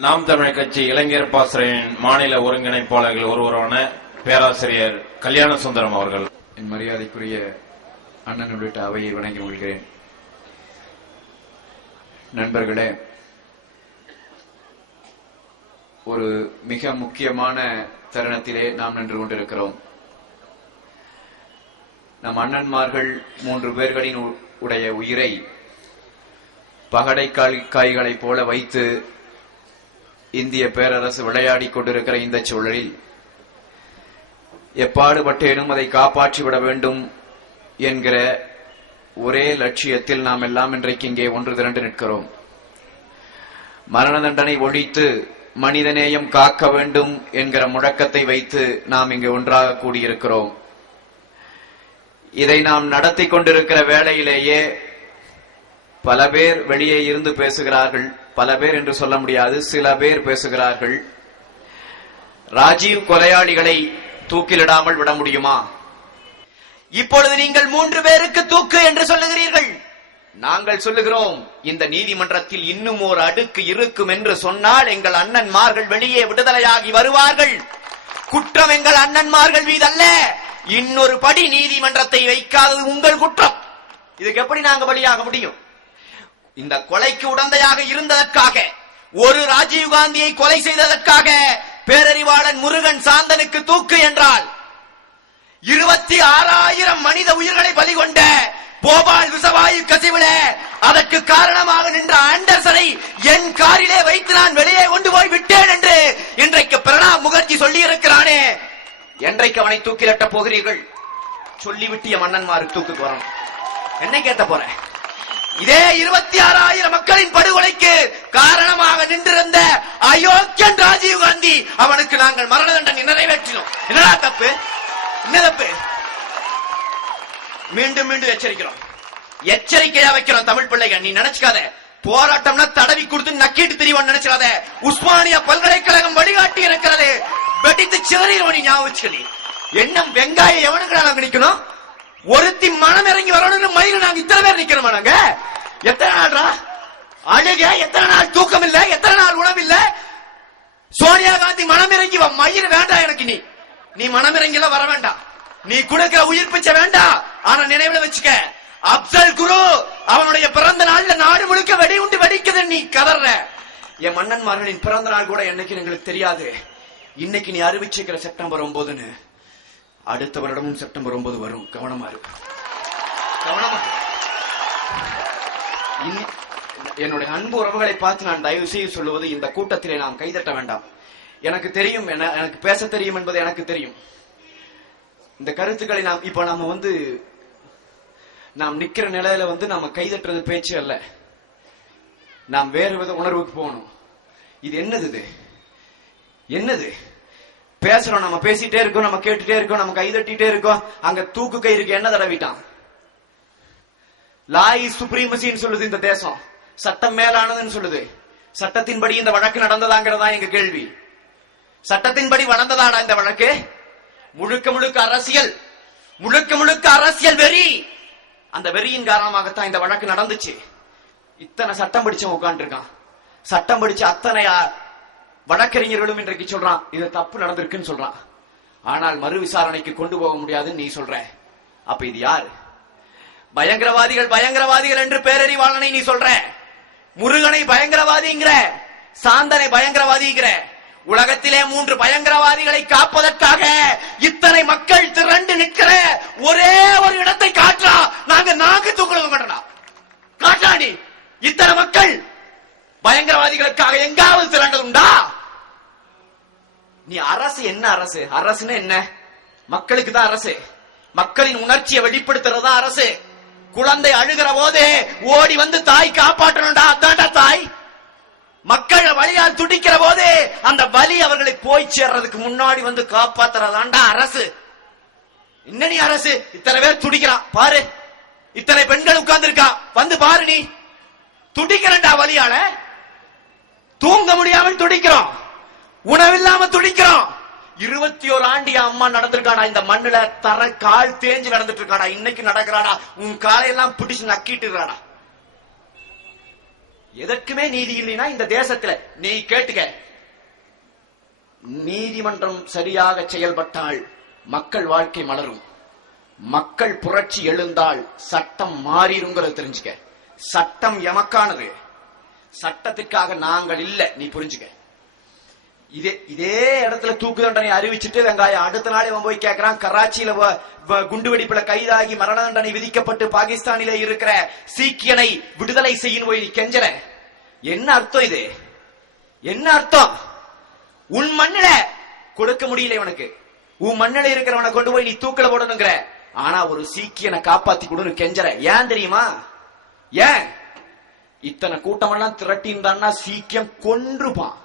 நாம் தமிழர் கட்சி இளைஞர் பாசறையின் மாநில ஒருங்கிணைப்பாளர்கள் ஒருவரான பேராசிரியர் கல்யாண சுந்தரம் அவர்கள். என் மரியாதைக்குரிய அண்ணன் உள்ளிட்ட அவையை வணங்கி கொள்கிறேன். நண்பர்களே, ஒரு மிக முக்கியமான தருணத்திலே நாம் நின்று கொண்டிருக்கிறோம். நம் அண்ணன்மார்கள் 3 பேர்களின் உடைய உயிரை பகடை காய்களைப் போல வைத்து இந்திய பேரரசு விளையாடிக் கொண்டிருக்கிற இந்த சூழலில் எப்பாடுபட்டேனும் அதை காப்பாற்றிவிட வேண்டும் என்கிற ஒரே லட்சியத்தில் நாம் எல்லாம் இன்றைக்கு இங்கே ஒன்று திரண்டு நிற்கிறோம். மரண தண்டனை ஒழித்து மனிதநேயம் காக்க வேண்டும் என்கிற முழக்கத்தை வைத்து நாம் இங்கு ஒன்றாக கூடியிருக்கிறோம். இதை நாம் நடத்தி கொண்டிருக்கிற வேளையிலேயே பல பேர் வெளியே இருந்து பேசுகிறார்கள். பல பேர் என்று சொல்ல முடியாது, சில பேர் பேசுகிறார்கள். ராஜீவ் கொலையாளிகளை தூக்கிலிடாமல் விட முடியுமா? இப்பொழுது நீங்கள் 3 பேருக்கு தூக்கு என்று சொல்லுகிறீர்கள். நாங்கள் சொல்லுகிறோம், இந்த நீதிமன்றத்தில் இன்னும் ஒரு அடுக்கு இருக்கும் என்று சொன்னால் எங்கள் அண்ணன்மார்கள் வெளியே விடுதலையாகி வருவார்கள். குற்றம் எங்கள் அண்ணன்மார்கள் மீதல்ல, இன்னொரு படி நீதிமன்றத்தை வைக்காதது உங்கள் குற்றம். இதுக்கு எப்படி நாங்க பலியாக முடியும்? இந்த கொலைக்கு உடந்தையாக இருந்ததற்காக, ஒரு ராஜீவ்காந்தியை கொலை செய்ததற்காக பேரறிவாளன் முருகன் சாந்தனுக்கு தூக்கு என்றால், 26,000 மனித உயிர்களை பலி கொண்ட போபால் விசவாயு கசிவுல அதற்கு காரணமாக நின்ற ஆண்டர்சனை என் காரிலே வைத்து நான் வெளியே கொண்டு போய் விட்டேன் என்று இன்றைக்கு பிரணாப் முகர்ஜி சொல்லி இருக்கிறானே, என்றைக்கு அவனை தூக்கிலட்ட போகிறீர்கள்? சொல்லிவிட்டிய மன்னன்மாருக்கு தூக்கு வரணும். என்னை கேட்ட போற? இதே 26,000 மக்களின் படுகொலைக்கு காரணமாக நின்றிருந்த அயோக்கியன் ராஜீவ்காந்தி, அவனுக்கு நாங்கள் மரண தண்டனை நிறைவேற்றினோம். என்னடா தப்பு? என்ன தப்பு? மீண்டும் மீண்டும் எச்சரிக்கிறோம், எச்சரிக்கையா வைக்கிறோம். தமிழ் பிள்ளைகள், நீ நினைச்சுக்காத போராட்டம்னா தடவி கொடுத்து நக்கிட்டு திரிவான்னு நினைச்சாத. உஸ்மானியா பல்கலைக்கழகம் வழிகாட்டி இருக்கிறது, வெடித்து சிதறிடுவோம். ஞாபகம் என்ன வெங்காயம் எவனுக்கு நாங்க நிக்கணும்? ஒருத்தி மனம் இறங்கி வரணும்னு மயில நாங்க இத்தனை பேர் நிக்கிறோமா? நாங்க எத்தனை நாள்ரா அழுக, எத்தனை நாள் தூக்கம் இல்ல, எத்தனை நாள் உணவு இல்ல. சோனியா காந்தி மனம் இறங்கி மயிர் வேண்டாம் எனக்கு. நீ மனம் இறங்கில வர வேண்டாம், நீ கொடுக்கிற உயிர் பிச்சை வேண்டாம். ஆனா நினைவுல வச்சுக்க, அப்சல் குரு அவனுடைய பிறந்த நாள்ல நாடு முழுக்க வெடி உண்டு வெடிக்குது, நீ கதற. என் மன்னன்மார்களின் பிறந்த நாள் கூட என்னைக்கு எங்களுக்கு தெரியாது. இன்னைக்கு நீ அறிவிச்சுக்கிற செப்டம்பர் 9ன்னு, அடுத்த வருடமும் செப்டம்பர் 9 வரும். கவனமா இருக்கு, கவனமா. என்னுடைய அன்பு உறவுகளை பார்த்து நான் தயவு செய்து சொல்லுவது, இந்த கூட்டத்திலே நாம் கைதட்ட வேண்டாம். எனக்கு தெரியும், எனக்கு பேச தெரியும் என்பது எனக்கு தெரியும். இந்த கருத்துக்களை நாம் நிக்கிற நிலையில நம்ம கைதட்டுறது பேச்சு அல்ல. நாம் வேறு வித உணர்வுக்கு போகணும். இது என்னது? என்னது பேசுறோம்? நம்ம பேசிட்டே இருக்கோம், நம்ம கேட்டுட்டே இருக்கோம், நம்ம கைதட்டிட்டே இருக்கோம். அங்க தூக்கு கயிறுக்கு என்ன தடவிட்டான்? லா இஸ் சுப்ரீமசின்னு சொல்லுது இந்த தேசம், சட்டம் மேலானதுன்னு சொல்லுது. சட்டத்தின்படி இந்த வழக்கு நடந்ததாங்கிறதா எங்க கேள்வி. சட்டத்தின்படி வளர்ந்ததாடா இந்த வழக்கு? முழுக்க முழுக்க அரசியல், முழுக்க முழுக்க அரசியல் வெறி. அந்த வெறியின் காரணமாகத்தான் இந்த வழக்கு நடந்துச்சு. இத்தனை சட்டம் படிச்சவன் உட்கார்ந்து இருக்கான். சட்டம் படிச்ச அத்தனை வழக்கறிஞர்களும் இன்றைக்கு சொல்றான் இது தப்பு நடந்திருக்குன்னு சொல்றான். ஆனால் மறு விசாரணைக்கு கொண்டு போக முடியாதுன்னு நீ சொல்ற. அப்ப இது யாரு? பயங்கரவாதிகள் பயங்கரவாதிகள் என்று பேரறிவாளனை நீ சொல்ற, முருகனை பயங்கரவாதிங்கிற, சாந்தனை பயங்கரவாதிங்கிற. உலகத்திலே 3 பயங்கரவாதிகளை காப்பதற்காக இத்தனை மக்கள் திரண்டு நிற்கிற ஒரே ஒரு இடத்தை காற்றா, நாங்க தூக்குறது மாட்டோம். காட்டா நீ இத்தனை மக்கள் பயங்கரவாதிகளுக்காக எங்காவது திரண்டதுண்டா? நீ அரசு என்ன அரசு? அரசுன்னு என்ன? மக்களுக்கு தான் அரசு. மக்களின் உணர்ச்சியை வெளிப்படுத்துறதா அரசு. குழந்தை அழுகிற போது ஓடி வந்து தாய் காப்பாற்றணும்டா, அதான்டா தாய். மக்கள் வலியால் துடிக்கிற போது அந்த வலி அவர்களை போய் சேர்றதுக்கு முன்னாடி வந்து காப்பாத்துறதாண்டா அரசு. என்ன நீ அரசு? இத்தனை பேர் துடிக்கிறான் பாரு, இத்தனை பெண்கள் உட்கார்ந்து இருக்கா, வந்து பாரு. நீ துடிக்கிறண்டா வலியால, தூங்க முடியாமல் துடிக்கிறோம், உணவில்லாம துடிக்கிறோம். 21 ஆண்டு அம்மா நடந்திருக்காடா இந்த மண்ணுல, தர கால் தேஞ்சு நடந்துட்டு இருக்காடா. இன்னைக்கு நடக்கிறாடா, உன் காலையெல்லாம் பிடிச்சு நக்கிட்டு இருக்காடா. எதற்குமே நீதி இல்லைன்னா இந்த தேசத்துல நீ கேட்டுக்க, நீதிமன்றம் சரியாக செயல்பட்டால் மக்கள் வாழ்க்கை மலரும். மக்கள் புரட்சி எழுந்தால் சட்டம் மாறிடுங்கிறது தெரிஞ்சுக்க. சட்டம் எமக்கானது, சட்டத்திற்காக நாங்கள் இல்ல, நீ புரிஞ்சுக்க. இதே இடத்துல தூக்கு தண்டனை அறிவிச்சுட்டு வெங்காயம் அடுத்த நாள் இவன் போய் கேட்கிறான், கராச்சியில குண்டு வெடிப்புல கைதாகி மரண தண்டனை விதிக்கப்பட்டு பாகிஸ்தானில இருக்கிற சீக்கியனை விடுதலை செய்யும் போய் நீ கெஞ்சற. என்ன அர்த்தம் இது? என்ன அர்த்தம்? உன் மண்ணில கொடுக்க முடியல இவனுக்கு, உன் மண்ணில இருக்கிறவனை கொண்டு போய் நீ தூக்கல போடணுங்கிற. ஆனா ஒரு சீக்கியனை காப்பாத்தி கொடுன்னு கெஞ்சற. ஏன் தெரியுமா? ஏன் இத்தனை கூட்டமெல்லாம் திரட்டி இருந்தான்னா சீக்கியம் கொன்றுப்பான்,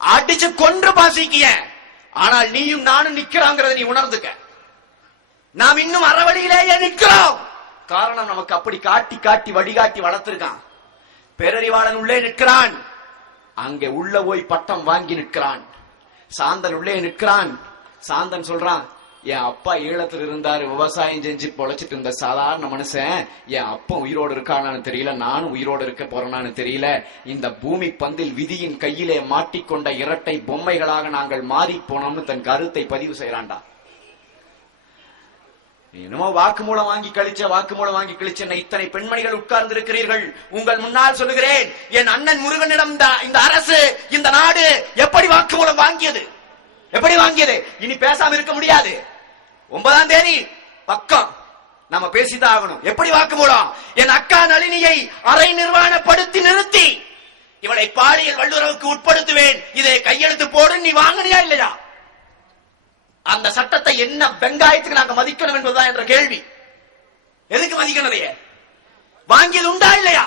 அடிச்சு கொன்றுப்பான் சீக்கியன். ஆனால் நீயும் நானும் நிக்கிறாங்கிறத நீ உணர்ந்துக்க. நாம் இன்னும் அறவழியிலேயே நிற்கிறோம். காரணம் நமக்கு அப்படி காட்டி காட்டி வழிகாட்டி வளர்த்திருக்கான். பேரறிவாளன் உள்ளே நிற்கிறான், அங்கே உள்ள போய் பட்டம் வாங்கி நிற்கிறான். சாந்தன் உள்ளே நிற்கிறான். சாந்தன் சொல்றான், என் அப்பா ஈழத்தில் இருந்தாரு, விவசாயம் செஞ்சு பொழைச்சிட்டு இருந்த சாதாரண மனுஷன். என் அப்பா உயிரோடு இருக்கானான்னு தெரியல, நானும் உயிரோடு இருக்க போறேனான்னு தெரியல. இந்த பூமி பந்தில் விதியின் கையிலே மாட்டிக்கொண்ட இரட்டை பொம்மைகளாக நாங்கள் மாறி போனோம்னு தன் கருத்தை பதிவு செய்யறான்டா. என்னமோ வாக்குமூலம் வாங்கி கழிச்ச இத்தனை பெண்மணிகள் உட்கார்ந்து இருக்கிறீர்கள். உங்கள் முன்னால் சொல்லுகிறேன், என் அண்ணன் முருகனிடம் இந்த அரசு, இந்த நாடு எப்படி வாக்குமூலம் வாங்கியது? எப்படி வாங்கியது? இனி பேசாம இருக்க முடியாது. 9ஆம் தேதி பக்கம் நம்ம பேசிதான் ஆகணும். எப்படி வாக்குமூலம்? என் அக்கா நளினியை அரை நிர்வாணப்படுத்தி நிறுத்தி இவளை பாலியல் வல்லுறவுக்கு உட்படுத்துவேன், இதை கையெழுத்து போடு, நீ வாங்கினியா இல்லையா? அந்த சட்டத்தை என்ன வெங்காயத்துக்கு நாங்க மதிக்கணும் என்பதுதான் என்ற கேள்வி. எதுக்கு மதிக்கணும்? வாங்கியது உண்டா இல்லையா?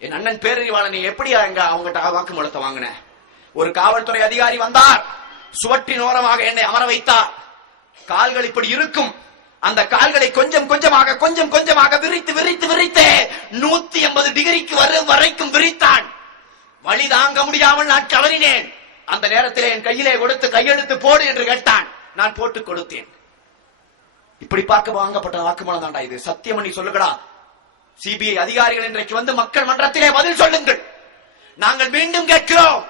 என் அண்ணன் பேரறிவாளனை எப்படி அவங்ககிட்ட வாக்குமூலத்தை வாங்கின? ஒரு காவல்துறை அதிகாரி வந்தார், சுவற்றின் ஓரமாக என்னை அமர வைத்தார். கால்கள் இப்படி இருக்கும், அந்த கால்களை கொஞ்சம் கொஞ்சமாக விரித்து 180 டிகிரிக்கு வரும் வரைக்கும் விரித்தான். வழி தாங்க முடியாமல் நான் கவறினேன். அந்த நேரத்தில் என் கையிலே கொடுத்து கையெழுத்து போடு என்று கேட்டான். நான் போட்டு கொடுத்தேன். இப்படி பார்க்க வாங்கப்பட்ட வாக்குமூலம் தாண்டா இது. சத்தியமணி சொல்லுங்கடா. சிபிஐ அதிகாரிகள் இன்றைக்கு வந்து மக்கள் மன்றத்திலே பதில் சொல்லுங்கள். நாங்கள் மீண்டும் கேட்கிறோம்.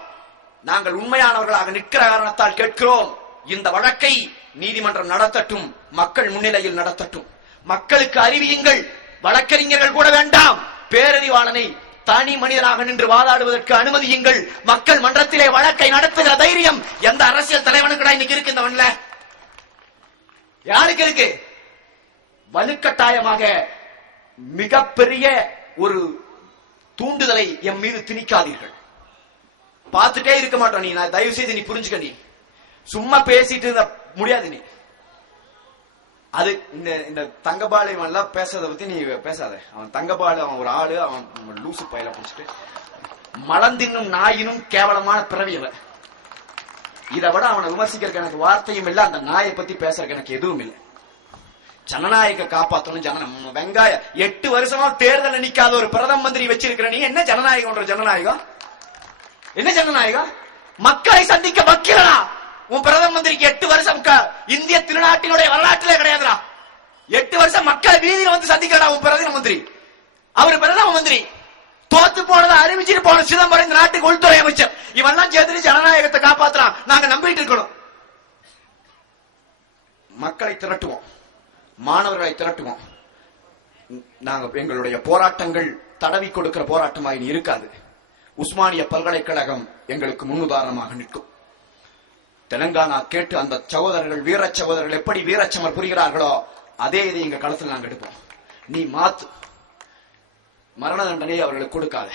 நாங்கள் உண்மையானவர்களாக நிற்கிற காரணத்தால் கேட்கிறோம். இந்த வழக்கை நீதிமன்றம் நடத்தட்டும், மக்கள் முன்னிலையில் நடத்தட்டும். மக்களுக்கு அறிவியுங்கள். வழக்கறிஞர்கள் கூட வேண்டாம். பேரறிவாளனை தனி மனிதனாக நின்று வாதாடுவதற்கு அனுமதியுங்கள். மக்கள் மன்றத்திலே வழக்கை நடத்துகிற தைரியம் எந்த அரசியல் தலைவனுக்கு இன்னைக்கு இருக்கு? இந்த மண்ணில் யாருக்கு இருக்கு? வலுக்கட்டாயமாக மிகப்பெரிய ஒரு தூண்டுதலை எம் மீது திணிக்காதீர்கள். பார்த்துட்டே இருக்க மாட்டோம். நீ தயவு செய்து நீ புரிஞ்சுக்க. நீ சும்மா பேசிட்டு இருந்த முடியாது. நீ அது இந்த தங்கபாலு எல்லாம் பேசுறத பத்தி நீ பேசாத. அவன் தங்கபாலு, அவன் ஒரு ஆளு, அவன் லூசு பயில பிடிச்சிட்டு மலந்தின்னும் நாயினும் கேவலமான பிறவியவன். இதை விட அவனை விமர்சிக்கிறதுக்கு எனக்கு வார்த்தையும் இல்லை, அந்த நாயை பத்தி பேசுறதுக்கு எனக்கு எதுவும் இல்லை. ஜனநாயக காப்பாற்றணும். வெங்காயம் 8 வருஷமா தேர்தல் நிக்காத ஒரு பிரதம மந்திரி வச்சிருக்கிற நீ என்ன ஜனநாயகம்? ஜனநாயகம் என்ன ஜனநாயகம்? மக்களை சந்திக்க வைக்கிறா உன் பிரதம மந்திரிக்கு 8 வருஷம் இந்திய திருநாட்டினுடைய வரலாற்றிலே கிடையாதுடா. 8 வருஷம் மக்களை வீதியில வந்து சந்திக்கிறா உன் பிரதம மந்திரி. அவர் பிரதம மந்திரி தோத்து போனதை அறிவிச்சுட்டு போன சிதம்பரம் இந்த நாட்டுக்கு உள்துறை அமைச்சர். இவெல்லாம் சேர்த்து ஜனநாயகத்தை காப்பாத்துறான். நாங்க நம்பிட்டு இருக்கணும். மக்களை திரட்டுவோம், மாணவர்களை திரட்டுவோம். நாங்க எங்களுடைய போராட்டங்கள் தடவி கொடுக்கிற போராட்டமாக இருக்காது. உஸ்மானிய பல்கலைக்கழகம் எங்களுக்கு முன்னுதாரணமாக நிற்கும். தெலங்கானா கேட்டு அந்த சகோதரர்கள், வீர சகோதரர்கள் எப்படி வீரச்சமர் புரிகிறார்களோ அதே இதை எங்க களத்தில் நாங்க எடுப்போம். நீ மாத்து. மரண தண்டனையை அவர்களுக்கு கொடுக்காத.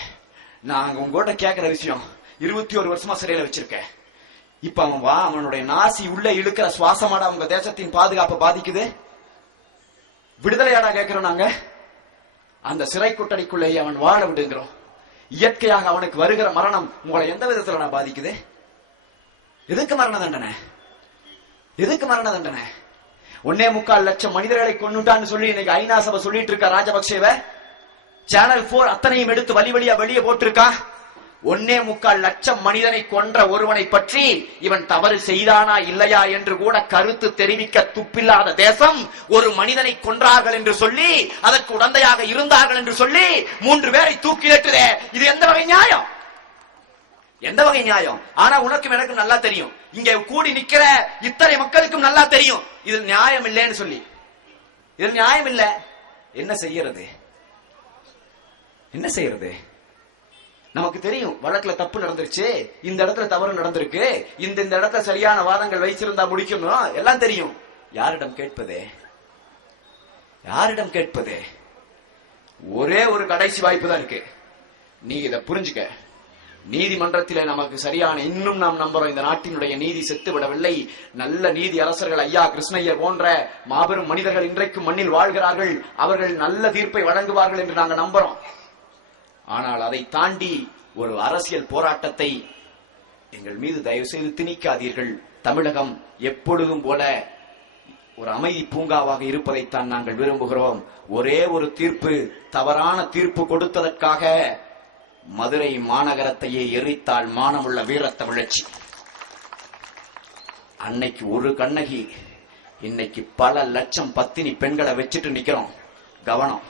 நாங்க உங்ககிட்ட கேட்கிற விஷயம், 21 வருஷமா சிறையில வச்சிருக்க. இப்ப அவன் அவனுடைய நாசி உள்ள இழுக்கிற சுவாசமாட உங்க தேசத்தின் பாதுகாப்பை பாதிக்குது. விடுதலையாடா கேட்கிறோம் நாங்க. அந்த சிறை கொட்டடிக்குள்ளேயே அவன் வாழ விடுங்கிறோம். இயற்கையாக அவனுக்கு வருகிற மரணம் உங்களை எந்த விதத்துல நான் பாதிக்குது? எதுக்கு மரண தண்டனை? எதுக்கு மரண தண்டனை? 1.25 லட்சம் மனிதர்களை கொண்டுட்டான்னு சொல்லி இன்னைக்கு ஐநா சபை சொல்லிட்டு இருக்க ராஜபக்சேவ சேனல் 4 அத்தனையும் எடுத்து வழி வழியா வெளியே போட்டிருக்கா. 1.25 லட்சம் மனிதனை கொன்ற ஒருவனை பற்றி இவன் தவறு செய்தானா இல்லையா என்று கூட கருத்து தெரிவிக்க துப்பில்லாத தேசம் ஒரு மனிதனை கொன்றார்கள் என்று சொல்லி அதற்கு உடந்தையாக இருந்தார்கள் என்று சொல்லி 3 பேரை தூக்கிலிட்டுதே. இது எந்த வகை நியாயம்? எந்த வகை நியாயம்? ஆனா உனக்கும் எனக்கும் நல்லா தெரியும், இங்க கூடி நிக்கிற இத்தனை மக்களுக்கும் நல்லா தெரியும் இது நியாயம் இல்லைன்னு சொல்லி. இது நியாயம் இல்ல. என்ன செய்யறது? என்ன செய்யறது? நமக்கு தெரியும் வழக்குல தப்பு நடந்துருச்சு, இந்த இடத்துல தவறு நடந்திருக்கு, இந்த இடத்துல சரியான வாதங்கள் வைச்சிருந்தா முடிக்கணும், எல்லாம் தெரியும். யாரிடம் கேட்பதே? யாரிடம் கேட்பதே? ஒரே ஒரு கடைசி வாய்ப்பு தான் இருக்கு. நீ இதை புரிஞ்சுக்க. நீதிமன்றத்திலே நமக்கு சரியான, இன்னும் நாம் நம்புறோம் இந்த நாட்டினுடைய நீதி செத்து விடவில்லை. நல்ல நீதி அரசர்கள் ஐயா கிருஷ்ணய்யர் போன்ற மாபெரும் மனிதர்கள் இன்றைக்கும் மண்ணில் வாழ்கிறார்கள். அவர்கள் நல்ல தீர்ப்பை வழங்குவார்கள் என்று நாங்கள் நம்புறோம். ஆனால் அதை தாண்டி ஒரு அரசியல் போராட்டத்தை எங்கள் மீது தயவு செய்து திணிக்காதீர்கள். தமிழகம் எப்பொழுதும் போல ஒரு அமைதி பூங்காவாக இருப்பதைத்தான் நாங்கள் விரும்புகிறோம். ஒரே ஒரு தீர்ப்பு, தவறான தீர்ப்பு கொடுத்ததற்காக மதுரை மாநகரத்தையே எரித்தால் மானமுள்ள வீரத்தமிழச்சி. அன்னைக்கு ஒரு கண்ணகி, இன்னைக்கு பல லட்சம் பத்தினி பெண்களை வச்சுட்டு நிக்கிறோம். கவனம்,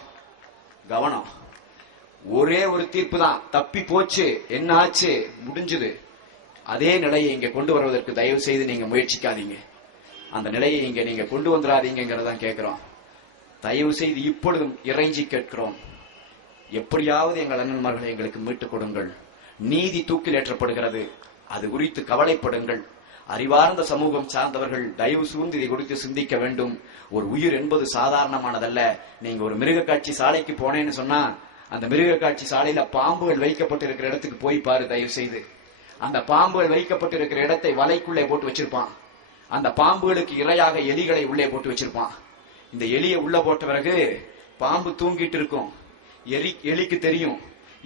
கவனம். ஒரே ஒரு தீர்ப்பு தான், தப்பி போச்சு, என்ன ஆச்சு, முடிஞ்சது. அதே நிலையை இங்க கொண்டு வருவதற்கு தயவு செய்து நீங்க முயற்சிக்காதீங்க. அந்த நிலையை இங்க நீங்க கொண்டு வந்துடாதீங்கிறதான் கேட்கிறோம். தயவு செய்து இப்பொழுதும் இறைஞ்சி கேட்கிறோம். எப்படியாவது எங்கள் அண்ணன்மார்களை எங்களுக்கு மீட்டுக் கொடுங்கள். நீதி தூக்கில் ஏற்றப்படுகிறது, அது குறித்து கவலைப்படுங்கள். அறிவார்ந்த சமூகம் சார்ந்தவர்கள் தயவு சூழ்ந்து இதை குறித்து சிந்திக்க வேண்டும். ஒரு உயிர் என்பது சாதாரணமானதல்ல. நீங்க ஒரு மிருக காட்சி சாலைக்கு போனேன்னு சொன்னா, அந்த மிருக காட்சி சாலையில பாம்புகள் வைக்கப்பட்டு இருக்கிற இடத்துக்கு போய் பாரு தயவு செய்து. அந்த பாம்புகள் வைக்கப்பட்டு இருக்கிற இடத்தை வலைக்குள்ளே போட்டு வச்சிருப்பான். அந்த பாம்புகளுக்கு இரையாக எலிகளை உள்ளே போட்டு வச்சிருப்பான். இந்த எலியை உள்ள போட்ட பிறகு பாம்பு தூங்கிட்டு இருக்கும். எலிக்கு தெரியும்,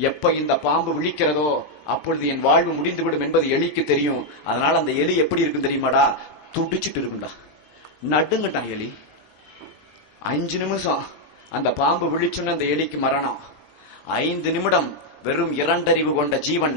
எப்ப இந்த பாம்பு விழிக்கிறதோ அப்பொழுது என் வாழ்வு முடிந்துவிடும் என்பது எலிக்கு தெரியும். அதனால அந்த எலி எப்படி இருக்கும் தெரியுமாடா? துடிச்சிட்டு இருக்கும்டா, நடுங்கட்டான் எலி. 5 நிமிஷம் அந்த பாம்பு விழிச்சுன்னு அந்த எலிக்கு மரணம். 5 நிமிடம் வெறும் 2 அறிவு கொண்ட ஜீவன்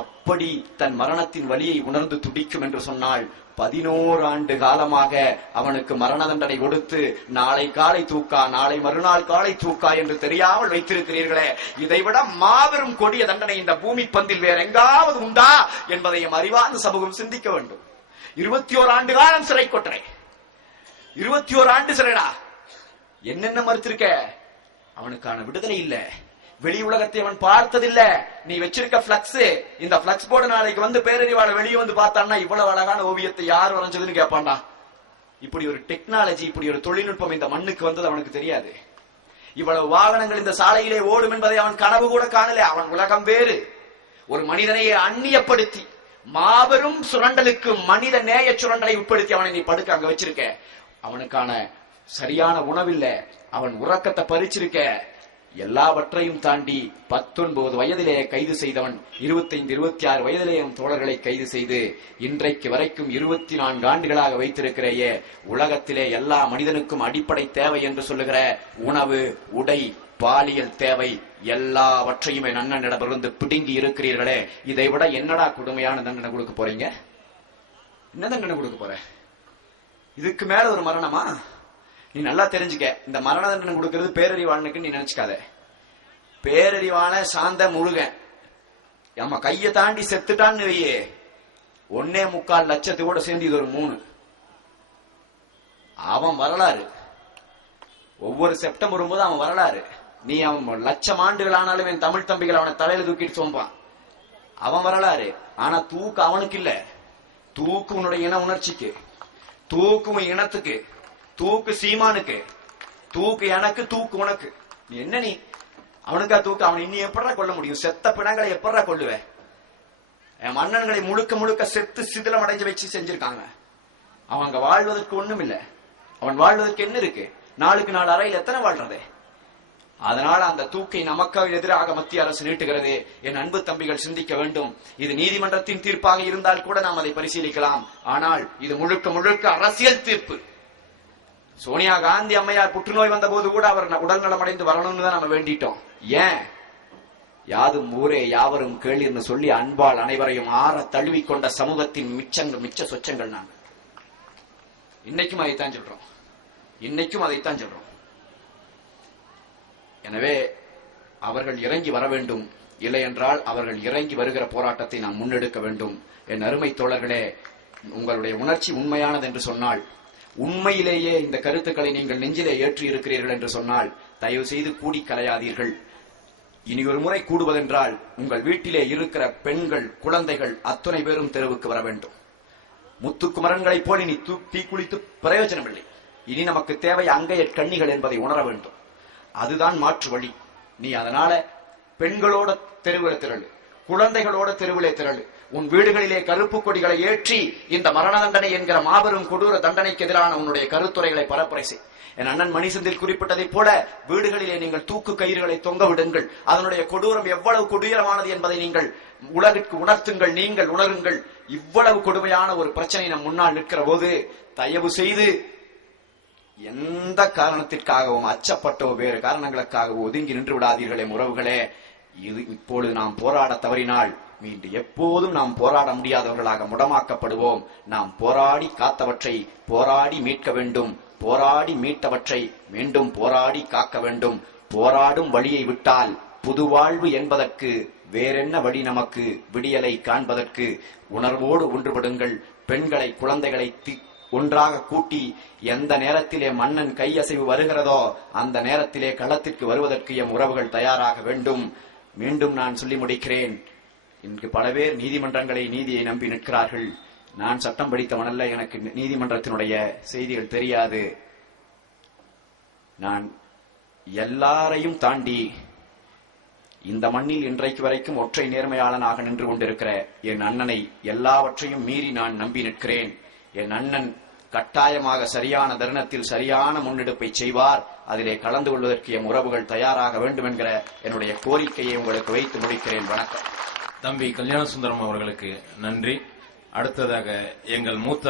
அப்படி தன் மரணத்தின் வலியை உணர்ந்து துடிக்கும் என்று சொன்னால், 11 ஆண்டு காலமாக அவனுக்கு மரண தண்டனை கொடுத்து நாளை காலை தூக்கா, நாளை மறுநாள் காலை தூக்கா என்று தெரியாமல் வைத்திருக்கிறீர்களே, இதைவிட மாபெரும் கொடிய தண்டனை இந்த பூமி பந்தில் வேற எங்காவது உண்டா என்பதையும் அறிவார்ந்த சமூகம் சிந்திக்க வேண்டும். 21 ஆண்டு காலம் சிறை கொட்டரை, 21 ஆண்டு சிறைடா. என்னென்ன மறுத்திருக்க? அவனுக்கான விடுதலை இல்ல. வெளி உலகத்தை அவன் பார்த்ததில்ல. நீ வச்சிருக்க பிளக்ஸ், இந்த பிளக்ஸ் போர்டு நாளைக்கு வந்து பேரறிவாளர் வெளியே வந்து பார்த்தான்னா இவ்வளவு அழகான ஓவியத்தை யார் வரைஞ்சதுன்னு கேட்பான்டா. இப்படி ஒரு டெக்னாலஜி, இப்படி ஒரு தொழில்நுட்பம் இந்த மண்ணுக்கு வந்தது அவனுக்கு தெரியாது. இவ்வளவு வாகனங்கள் இந்த சாலையிலே ஓடும் என்பதை அவன் கனவு கூட காணல. அவன் உலகம் வேறு. ஒரு மனிதனை அந்நியப்படுத்தி மாபெரும் சுரண்டலுக்கு, மனித நேய சுரண்டலை உட்படுத்தி அவனை நீ படுக்க அங்க வச்சிருக்க. அவனுக்கான சரியான உணவில்ல, அவன் உறக்கத்தை பறிச்சிருக்க. எல்லாவற்றையும் தாண்டி 19 வயதிலே கைது செய்தவன் 25, 26 வயதிலே தோழர்களை கைது செய்து இன்றைக்கு வரைக்கும் 24 ஆண்டுகளாக வைத்திருக்கிறையே. உலகத்திலே எல்லா மனிதனுக்கும் அடிப்படை தேவை என்று சொல்லுகிற உணவு, உடை, பாலியல் தேவை எல்லாவற்றையும் என் அண்ணனிடமிருந்து பிடுங்கி இருக்கிறீர்களே. இதை விட என்னடா கொடுமையான தண்டனை கொடுக்க போறீங்க? என்ன தண்டனை கொடுக்க போற? இதுக்கு மேல ஒரு மரணமா? நீ நல்லா தெரிஞ்சுக்க, இந்த மரண தண்டனை கொடுக்கிறது பேரறிவாளனுக்கு நீ நினைச்சுக்காத. பேரறிவான சாந்த முருகன் நம்ம கையை தாண்டி செத்துட்டான்னு வையே, 1.25 லட்சத்தோட சேர்ந்து இது ஒரு 3. அவன் வரலாறு. ஒவ்வொரு செப்டம்பர் வரும்போது அவன் வரலாறு. நீ அவன் லட்சம் ஆண்டுகள் ஆனாலும் என் தமிழ் தம்பிகள் அவனை தலையில தூக்கிட்டு சோம்பான். அவன் வரலாறு. ஆனா தூக்கு அவனுக்கு இல்ல. தூக்கு உன்னுடைய இன உணர்ச்சிக்கு, தூக்கு உன் இனத்துக்கு, தூக்கு சீமானுக்கு, தூக்கு எனக்கு, தூக்கு உனக்கு. நீ என்ன நீ அவனுக்கா தூக்கு? அவன் இன்னும் எப்படா கொல்ல முடியும்? செத்த பிணங்களை எப்படா கொல்லுவ? என் மன்னன்களை முழுக்க முழுக்க செத்து சிதிலம் அடைஞ்சு வச்சு செஞ்சிருக்காங்க. அவன் அங்க வாழ்வதற்கு ஒண்ணும் இல்ல. அவன் வாழ்வதற்கு என்ன இருக்கு? நாளுக்கு நாள் அறையில் எத்தனை வாழ்றதே. அதனால அந்த தூக்கை நமக்கு எதிராக மத்திய அரசு நீட்டுகிறது. என் அன்பு தம்பிகள் சிந்திக்க வேண்டும். இது நீதிமன்றத்தின் தீர்ப்பாக இருந்தால் கூட நாம் அதை பரிசீலிக்கலாம். ஆனால் இது முழுக்க முழுக்க அரசியல் தீர்ப்பு. சோனியா காந்தி அம்மையார் புற்றுநோய் வந்த போது கூட அவர் உடல் நலமடைந்து வரணும்னு தான் நம்ம வேண்டிட்டோம். ஏன்? யாதும் ஊரே யாவரும் கேளிர்னு சொல்லி அன்பால் அனைவரையும் ஆற தழுவிக்கொண்ட சமூகத்தின் மிச்ச சொச்சங்கள் நாங்கள். இன்னைக்கும் அதைத்தான் சொல்றோம். எனவே அவர்கள் இறங்கி வர வேண்டும். இல்லை என்றால் அவர்கள் இறங்கி வருகிற போராட்டத்தை நாம் முன்னெடுக்க வேண்டும். என் அருமை தோழர்களே, உங்களுடைய உணர்ச்சி உண்மையானது என்று சொன்னால், உண்மையிலேயே இந்த கருத்துக்களை நீங்கள் நெஞ்சிலே ஏற்றி இருக்கிறீர்கள் என்று சொன்னால், தயவு செய்து கூடி கலையாதீர்கள். இனி ஒரு முறை கூடுவதென்றால் உங்கள் வீட்டிலே இருக்கிற பெண்கள், குழந்தைகள் அத்தனை பேரும் தெருவுக்கு வர வேண்டும். முத்துக்குமரன்களைப் போல் இனி தீக்குளித்து பிரயோஜனமில்லை. இனி நமக்கு தேவை அங்கைய கண்ணிகள் என்பதை உணர வேண்டும். அதுதான் மாற்று வழி. நீ அதனால பெண்களோட தெருவிலே திரளு, குழந்தைகளோட தெருவிலே திரளு. உன் வீடுகளிலே கருப்பு கொடிகளை ஏற்றி இந்த மரண தண்டனை என்கிற மாபெரும் கொடூர தண்டனைக்கு எதிரான உன்னுடைய கருத்துரைகளை பரப்புரை செய். என் அண்ணன் மணிசந்தில் குறிப்பிட்டதைப் போல வீடுகளிலே நீங்கள் தூக்கு கயிறுகளை தொங்க விடுங்கள். அதனுடைய கொடூரம் எவ்வளவு கொடூரமானது என்பதை நீங்கள் உலகிற்கு உணர்த்துங்கள். நீங்கள் உணருங்கள். இவ்வளவு கொடுமையான ஒரு பிரச்சனை நம் முன்னால் நிற்கிற போது தயவு செய்து எந்த காரணத்திற்காகவும் அச்சப்பட்டோ வேறு காரணங்களுக்காகவோ ஒதுங்கி நின்று விடாதீர்களே உறவுகளே. இது இப்பொழுது நாம் போராட தவறினால் மீண்டும் எப்போதும் நாம் போராட முடியாதவர்களாக முடமாக்கப்படுவோம். நாம் போராடி காத்தவற்றை போராடி மீட்க வேண்டும். போராடி மீட்டவற்றை மீண்டும் போராடி காக்க வேண்டும். போராடும் வழியை விட்டால் புது வாழ்வு என்பதற்கு வேறென்ன வழி நமக்கு? விடியலை காண்பதற்கு உணர்வோடு ஒன்றுபடுங்கள். பெண்களை, குழந்தைகளை ஒன்றாக கூட்டி எந்த நேரத்திலே மன்னன் கையசைவு வருகிறதோ அந்த நேரத்திலே களத்திற்கு வருவதற்கு எம் உறவுகள் தயாராக வேண்டும். மீண்டும் நான் சொல்லி முடிக்கிறேன். இன்று பல பேர் நீதியை நம்பி நிற்கிறார்கள். நான் சட்டம் படித்தவனல்ல, எனக்கு நீதிமன்றத்தினுடைய செய்திகள் தெரியாது. நான் எல்லாரையும் தாண்டி இந்த மண்ணில் இன்றைக்கு வரைக்கும் ஒற்றை நேர்மையாளனாக நின்று கொண்டிருக்கிற என் அண்ணனை எல்லாவற்றையும் மீறி நான் நம்பி நிற்கிறேன். என் அண்ணன் கட்டாயமாக சரியான தருணத்தில் சரியான முன்னெடுப்பை செய்வார். அதிலே கலந்து கொள்வதற்கு எம் உறவுகள் தயாராக வேண்டும் என்கிற என்னுடைய கோரிக்கையை உங்களுக்கு வைத்து முடிக்கிறேன். வணக்கம். தம்பி கல்யாணசுந்தரம் அவர்களுக்கு நன்றி. அடுத்ததாக எங்கள் மூத்த